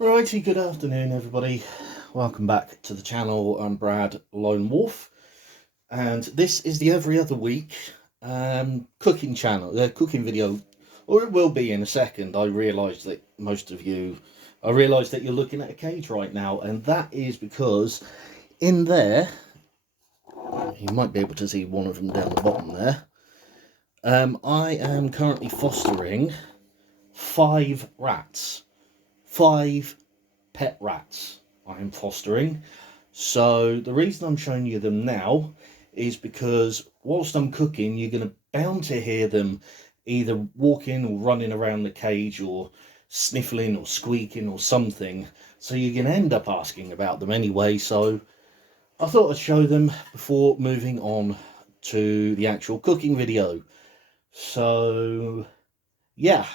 Righty, good afternoon everybody. Welcome back to the channel. I'm Brad Lone Wolf, and this is the every other week cooking channel, cooking video, or it will be in a second. I realise that you're looking at a cage right now, and that is because in there, you might be able to see one of them down the bottom there. I am currently fostering 5 rats. 5 pet rats I am fostering. So the reason I'm showing you them now is because whilst I'm cooking, you're going to bound to hear them either walking or running around the cage or sniffling or squeaking or something. So you're going to end up asking about them anyway. So I thought I'd show them before moving on to the actual cooking video. So yeah,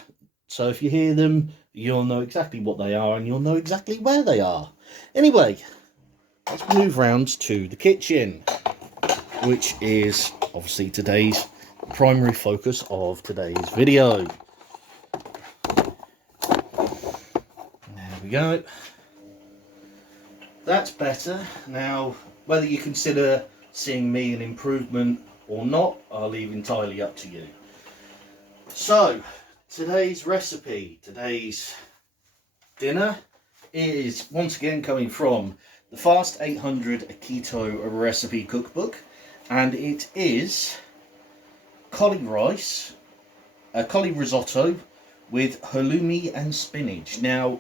so if you hear them, you'll know exactly what they are and you'll know exactly where they are. Anyway, let's move round to the kitchen, which is obviously today's primary focus of today's video. There we go. That's better. Now, whether you consider seeing me an improvement or not, I'll leave entirely up to you. So, today's recipe, today's dinner is once again coming from the Fast 800 Keto Recipe Cookbook, and it is cauli rice, cauli risotto with halloumi and spinach. Now,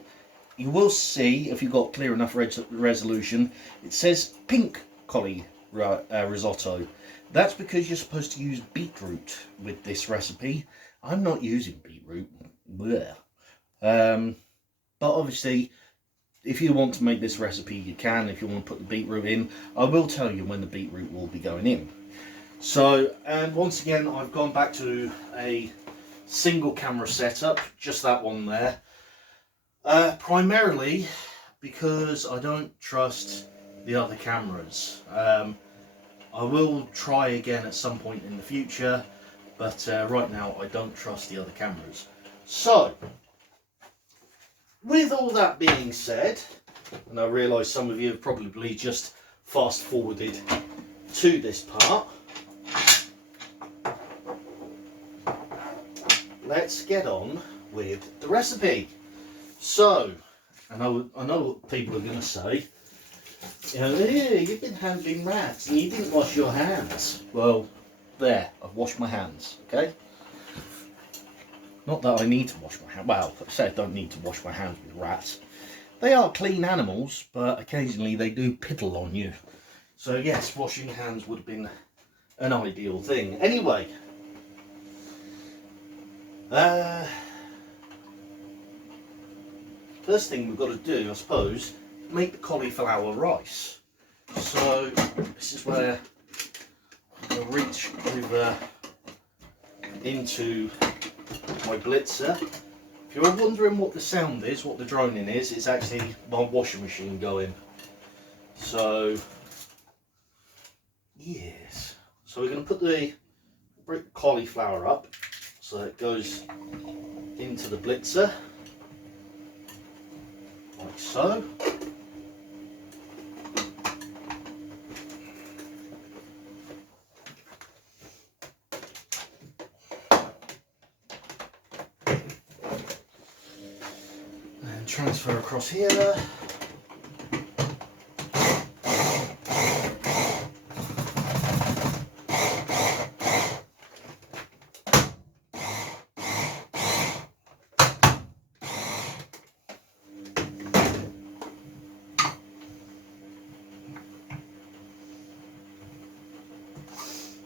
you will see, if you've got clear enough resolution, it says pink cauli risotto. That's because you're supposed to use beetroot with this recipe. I'm not using beetroot. But obviously, if you want to make this recipe, you can. If you want to put the beetroot in, I will tell you when the beetroot will be going in. So, and once again, I've gone back to a single camera setup, just that one there. Primarily because I don't trust the other cameras. I will try again at some point in the future, but right now I don't trust the other cameras. So, with all that being said, and I realise some of you have probably just fast forwarded to this part, let's get on with the recipe. So, I know what people are going to say. You know, hey, you've been handling rats and you didn't wash your hands. Well, there, I've washed my hands, okay? Not that I need to wash my hands. Well, I say I don't need to wash my hands with rats. They are clean animals, but occasionally they do piddle on you. So yes, washing hands would have been an ideal thing. Anyway, first thing we've got to do, I suppose, make the cauliflower rice. So this is where I'm going to reach over into my blitzer. If you're wondering what the sound is, what the droning is, it's actually my washing machine going. So yes, so we're going to put the cauliflower up so it goes into the blitzer like so. Transfer across here.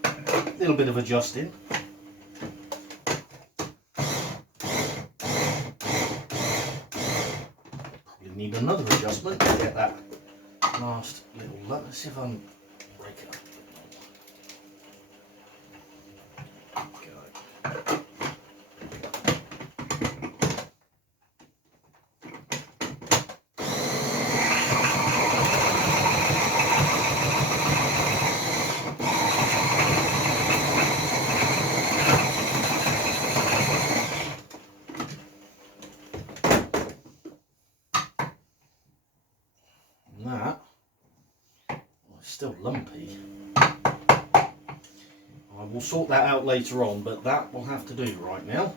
A little bit of adjusting. Need another adjustment to get that last little lump. Let's see if I can break it up. still lumpy. I will sort that out later on, but that will have to do right now.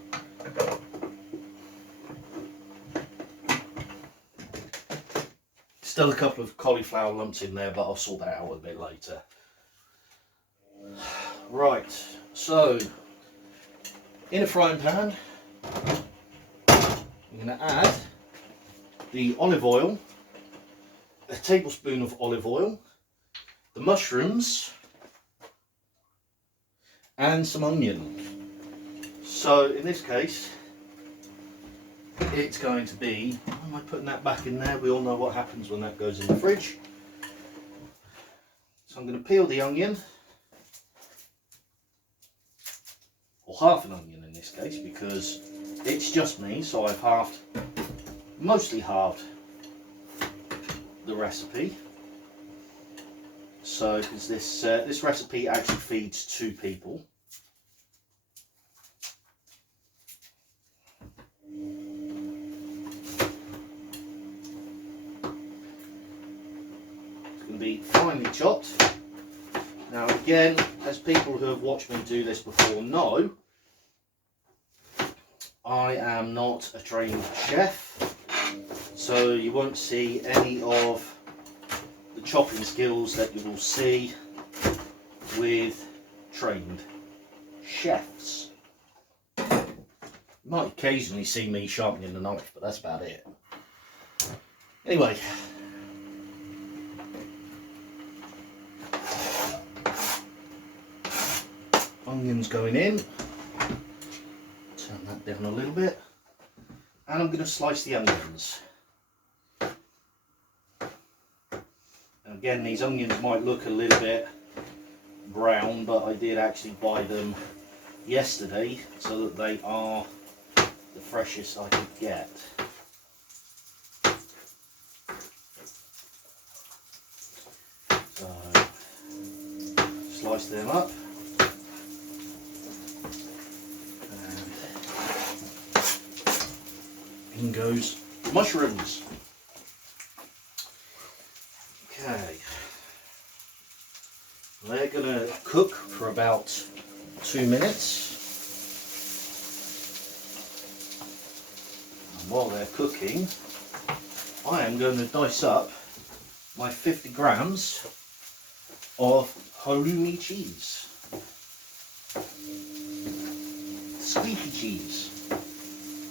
Still a couple of cauliflower lumps in there, but I'll sort that out a bit later. Right, so in a frying pan, I'm going to add the olive oil, a tablespoon of olive oil, the mushrooms, and some onion. So in this case, it's going to be, why am I putting that back in there? We all know what happens when that goes in the fridge. So I'm going to peel the onion, or half an onion in this case, because it's just me, so I've mostly halved the recipe. So, because this recipe actually feeds 2 people. It's going to be finely chopped. Now again, as people who have watched me do this before know, I am not a trained chef, so you won't see any of the chopping skills that you will see with trained chefs. You might occasionally see me sharpening the knife, but that's about it. Anyway, onions going in, turn that down a little bit, and I'm going to slice the onions. And again, these onions might look a little bit brown, but I did actually buy them yesterday so that they are the freshest I could get. So, slice them up. In goes mushrooms. Okay, they're going to cook for about 2 minutes. And while they're cooking, I am going to dice up my 50 grams of halloumi cheese. Squeaky cheese.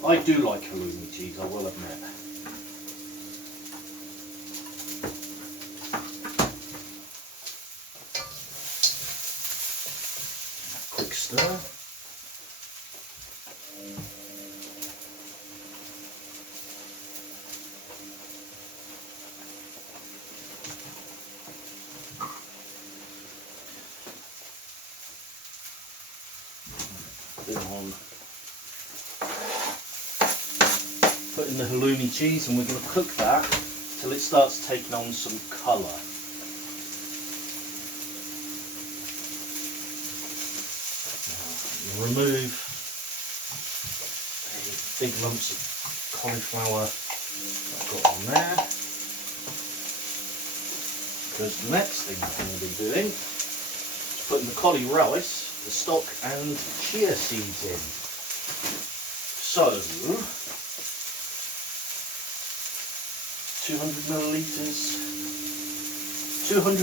I do like halloumi cheese, I will admit. Quick stir. Bit on. Put in the halloumi cheese, and we're going to cook that till it starts taking on some colour. Now, remove the big lumps of cauliflower I've got on there, because the next thing I'm going to be doing is putting the cauli rice, the stock and chia seeds in. So 200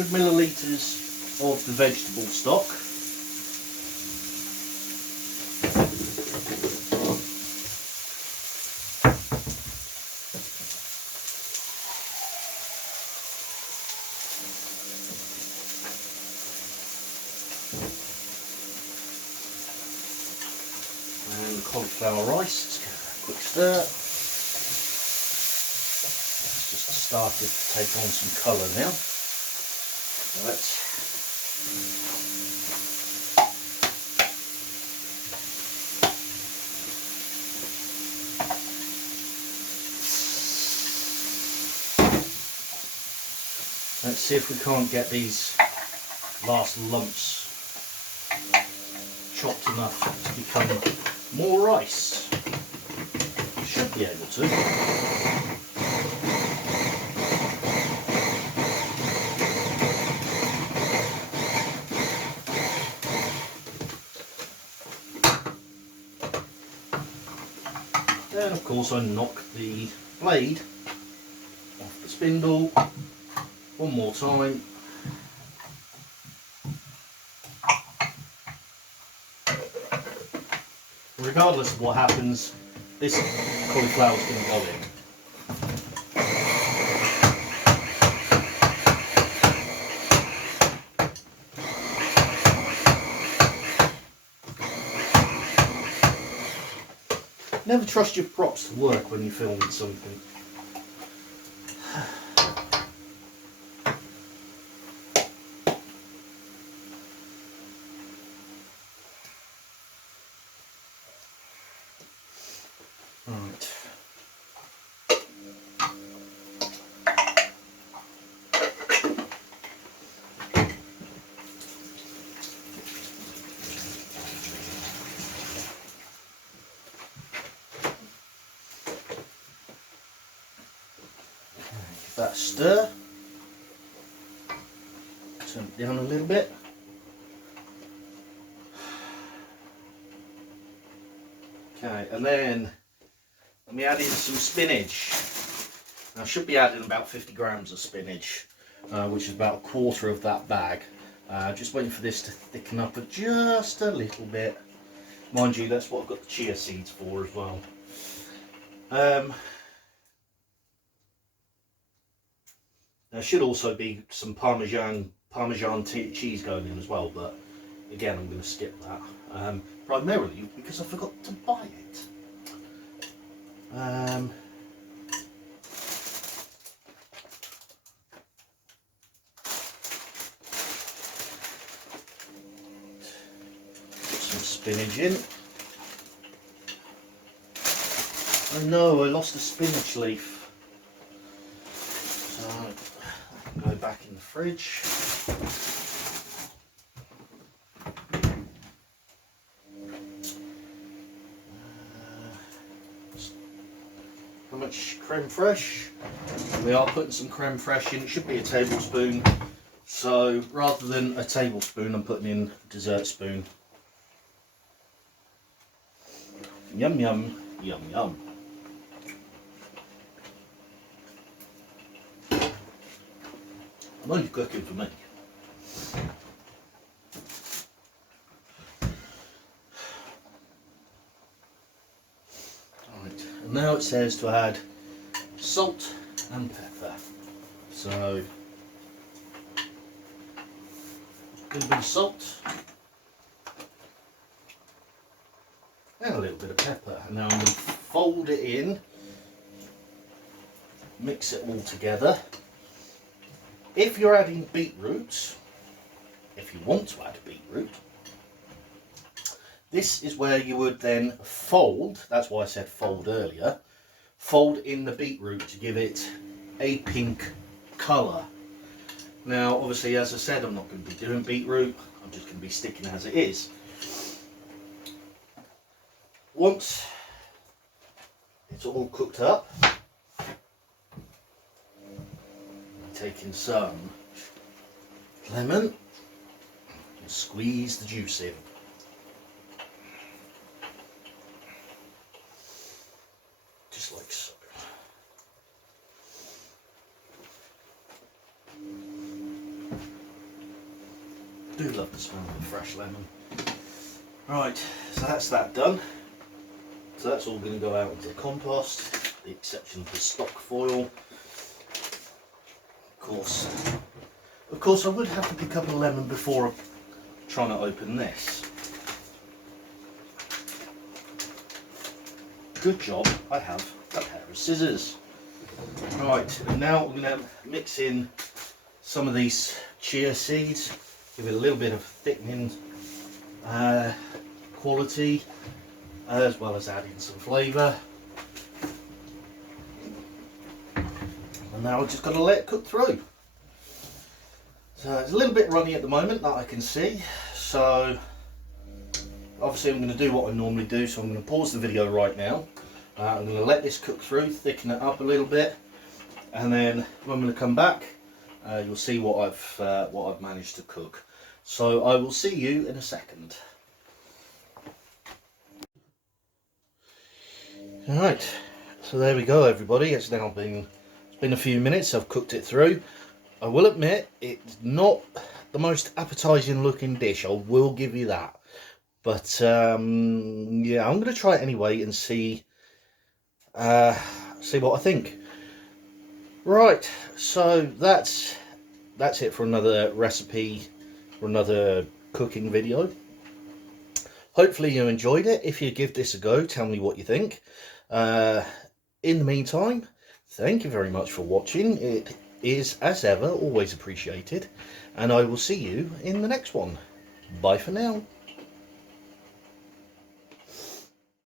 millilitres of the vegetable stock, and the cauliflower rice. Let's give that a quick stir. Started to take on some colour now. So let's see if we can't get these last lumps chopped enough to become more rice. We should be able to. And of course I knock the blade off the spindle one more time. Regardless of what happens, this cauliflower is going to go in. Never trust your props to work when you're filming something. Right. Give that a stir. Turn it down a little bit. Okay, and then let me add in some spinach. Now, I should be adding about 50 grams of spinach, which is about a quarter of that bag. Just waiting for this to thicken up just a little bit. Mind you, that's what I've got the chia seeds for as well. There should also be some Parmesan cheese going in as well, but again, I'm going to skip that. Primarily because I forgot to buy it. Put some spinach in. Oh no, I lost a spinach leaf. So I can go back in the fridge. How much creme fraiche? We are putting some creme fraiche in. It should be a tablespoon. So rather than a tablespoon, I'm putting in a dessert spoon. Yum yum, yum yum. I know you're cooking for me. Right, and now it says to add salt and pepper. So a little bit of salt and a little bit of pepper. And now I'm going to fold it in, mix it all together. If you're adding beetroot, if you want to add beetroot, this is where you would then fold, that's why I said fold earlier, fold in the beetroot to give it a pink colour. Now obviously, as I said, I'm not going to be doing beetroot, I'm just going to be sticking as it is. Once it's all cooked up, I'm taking some lemon and squeeze the juice in. Just like so. I do love the smell of the fresh lemon. Right, so that's that done. So that's all going to go out into the compost, with the exception of the stock foil. Of course, I would have to pick up a lemon before trying to open this. Good job, I have a pair of scissors. Right, and now we're going to mix in some of these chia seeds, give it a little bit of thickening quality, as well as adding some flavour. And now I've just got to let it cook through. So it's a little bit runny at the moment, that I can see. So obviously I'm going to do what I normally do, so I'm going to pause the video right now. I'm going to let this cook through, thicken it up a little bit, and then when I'm going to come back, you'll see what I've managed to cook. So I will see you in a second. Alright, so there we go everybody. It's been a few minutes. I've cooked it through. I will admit it's not the most appetizing looking dish, I will give you that. But yeah, I'm going to try it anyway and see what I think. Right, so that's it for another recipe, for another cooking video. Hopefully you enjoyed it. If you give this a go, tell me what you think. In the meantime, thank you very much for watching. It is, as ever, always appreciated. And I will see you in the next one. Bye for now.